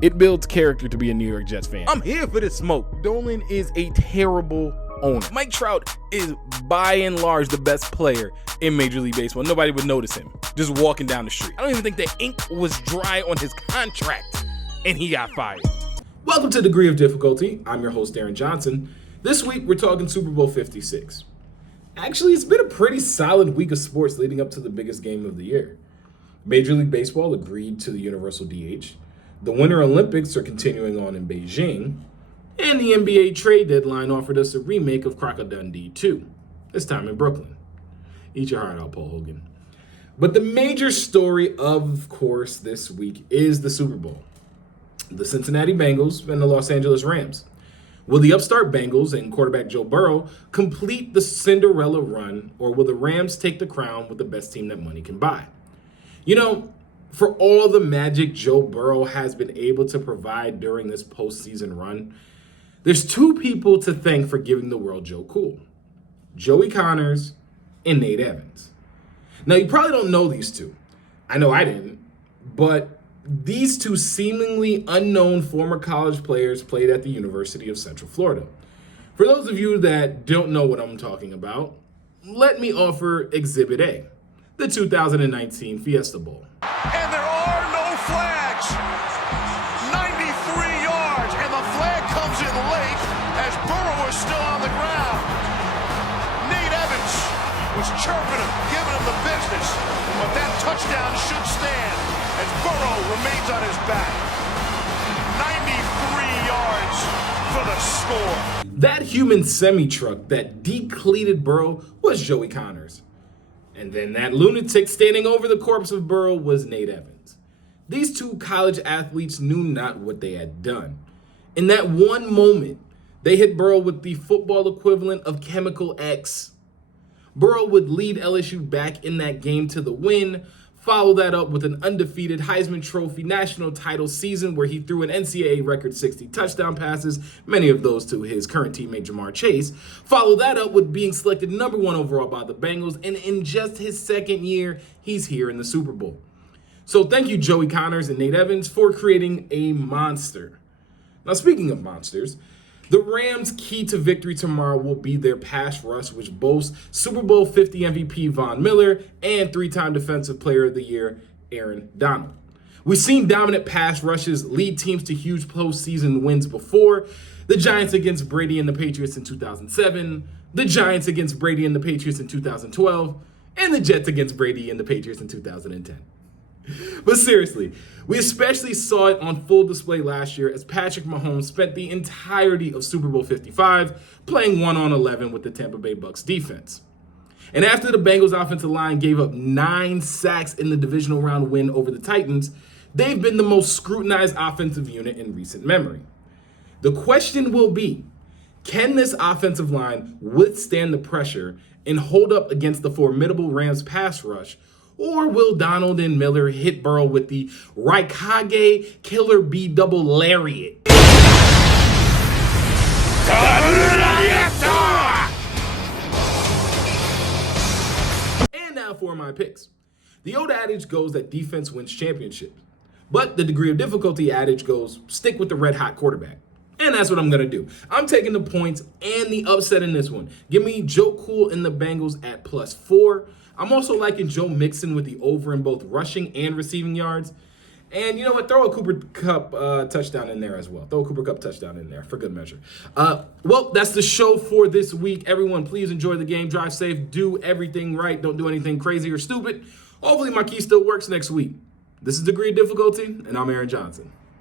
It builds character to be a New York Jets fan. I'm here for the smoke. Dolan is a terrible owner. Mike Trout is by and large the best player in Major League Baseball. Nobody would notice him just walking down the street. I don't even think the ink was dry on his contract and he got fired. Welcome to Degree of Difficulty. I'm your host, Aaron Johnson. This week, we're talking Super Bowl 56. Actually, it's been a pretty solid week of sports leading up to the biggest game of the year. Major League Baseball agreed to the universal DH. The Winter Olympics are continuing on in Beijing. And the NBA trade deadline offered us a remake of Crocodile 2, this time in Brooklyn. Eat your heart out, Paul Hogan. But the major story, of course, this week is the Super Bowl. The Cincinnati Bengals and the Los Angeles Rams. Will the upstart Bengals and quarterback Joe Burrow complete the Cinderella run, or will the Rams take the crown with the best team that money can buy? You know, for all the magic Joe Burrow has been able to provide during this postseason run, there's two people to thank for giving the world Joe Cool. Joey Connors and Nate Evans. Now, you probably don't know these two. I know I didn't, but these two seemingly unknown former college players played at the University of Central Florida. For those of you that don't know what I'm talking about, let me offer Exhibit A, the 2019 Fiesta Bowl. And there are no flags. 93 yards, and the flag comes in late as Burrow is still on the ground. Nate Evans was chirping him, giving him the business, but that touchdown should stand as Burrow remains on his back. 93 yards for the score. That human semi-truck that decleated Burrow was Joey Connors. And then that lunatic standing over the corpse of Burrow was Nate Evans. These two college athletes knew not what they had done. In that one moment, they hit Burrow with the football equivalent of Chemical X. Burrow would lead LSU back in that game to the win, follow that up with an undefeated Heisman Trophy national title season where he threw an NCAA record 60 touchdown passes, many of those to his current teammate Jamar Chase. Follow that up with being selected number 1 overall by the Bengals, and in just his second year, he's here in the Super Bowl. So thank you, Joey Connors and Nate Evans, for creating a monster. Now, speaking of monsters, the Rams' key to victory tomorrow will be their pass rush, which boasts Super Bowl 50 MVP Von Miller and 3-time Defensive Player of the Year Aaron Donald. We've seen dominant pass rushes lead teams to huge postseason wins before. The Giants against Brady and the Patriots in 2007, the Giants against Brady and the Patriots in 2012, and the Jets against Brady and the Patriots in 2010. But seriously, we especially saw it on full display last year as Patrick Mahomes spent the entirety of Super Bowl 55 playing 1-on-11 with the Tampa Bay Bucs defense. And after the Bengals offensive line gave up 9 sacks in the divisional round win over the Titans, they've been the most scrutinized offensive unit in recent memory. The question will be, can this offensive line withstand the pressure and hold up against the formidable Rams pass rush? Or will Donald and Miller hit Burrow with the Raikage Killer B double Lariat? And now for my picks. The old adage goes that defense wins championships. But the degree of difficulty adage goes, stick with the red hot quarterback. And that's what I'm going to do. I'm taking the points and the upset in this one. Give me Joe Cool and the Bengals at +4. I'm also liking Joe Mixon with the over in both rushing and receiving yards. And you know what? Throw a Cooper Kupp touchdown in there as well. Throw a Cooper Kupp touchdown in there for good measure. Well, that's the show for this week. Everyone, please enjoy the game. Drive safe. Do everything right. Don't do anything crazy or stupid. Hopefully my key still works next week. This is Degree of Difficulty, and I'm Aaron Johnson.